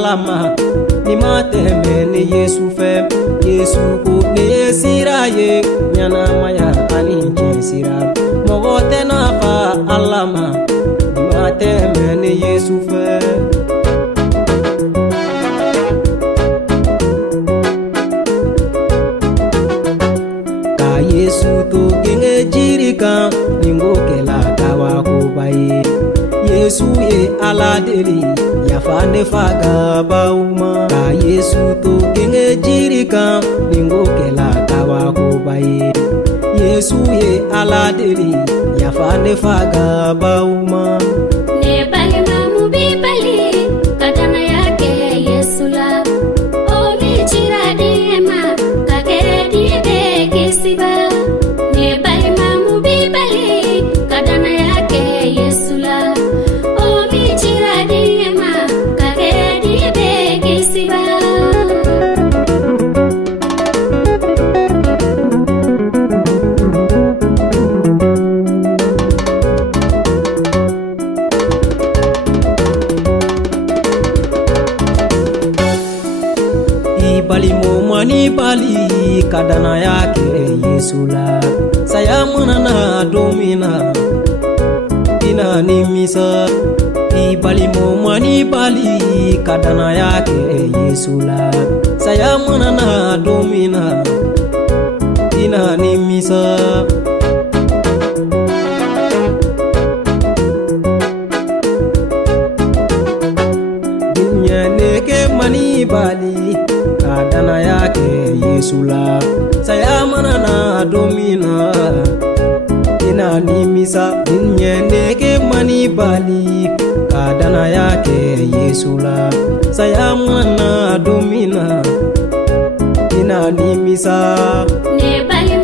alama ni mateme ni Yesu fe Yesu ku ni siraye nyana maya ani sira mogote na fa alama ni mateme ni Yesu fe ka Yesu to genge jirika ningo kela kawa ko baye Yesu ye aladeli ya fane faga bauma ka Yesu to genge jirika ningo kela kawa ko baye Yesu ye aladeli ya fane faga bauma ne bali mamu bi bali kadana yake Yesu la o mi chiradi ema kakedi be kisiba ne bali mamu bi bali kadana yake Yesu la o mi chiradi ema kakedi be kisiba bali momani bali kadana yake Yesu la saya munana domina ina nimisa bali momani bali kadana yake Yesu la saya munana domina ina nimisa dunya neke mani bali kadana yake Yesu la saya manana domina ina nimisa dunya neke mani bali kadana yake Yesu la saya manana domina ina nimisa ne bali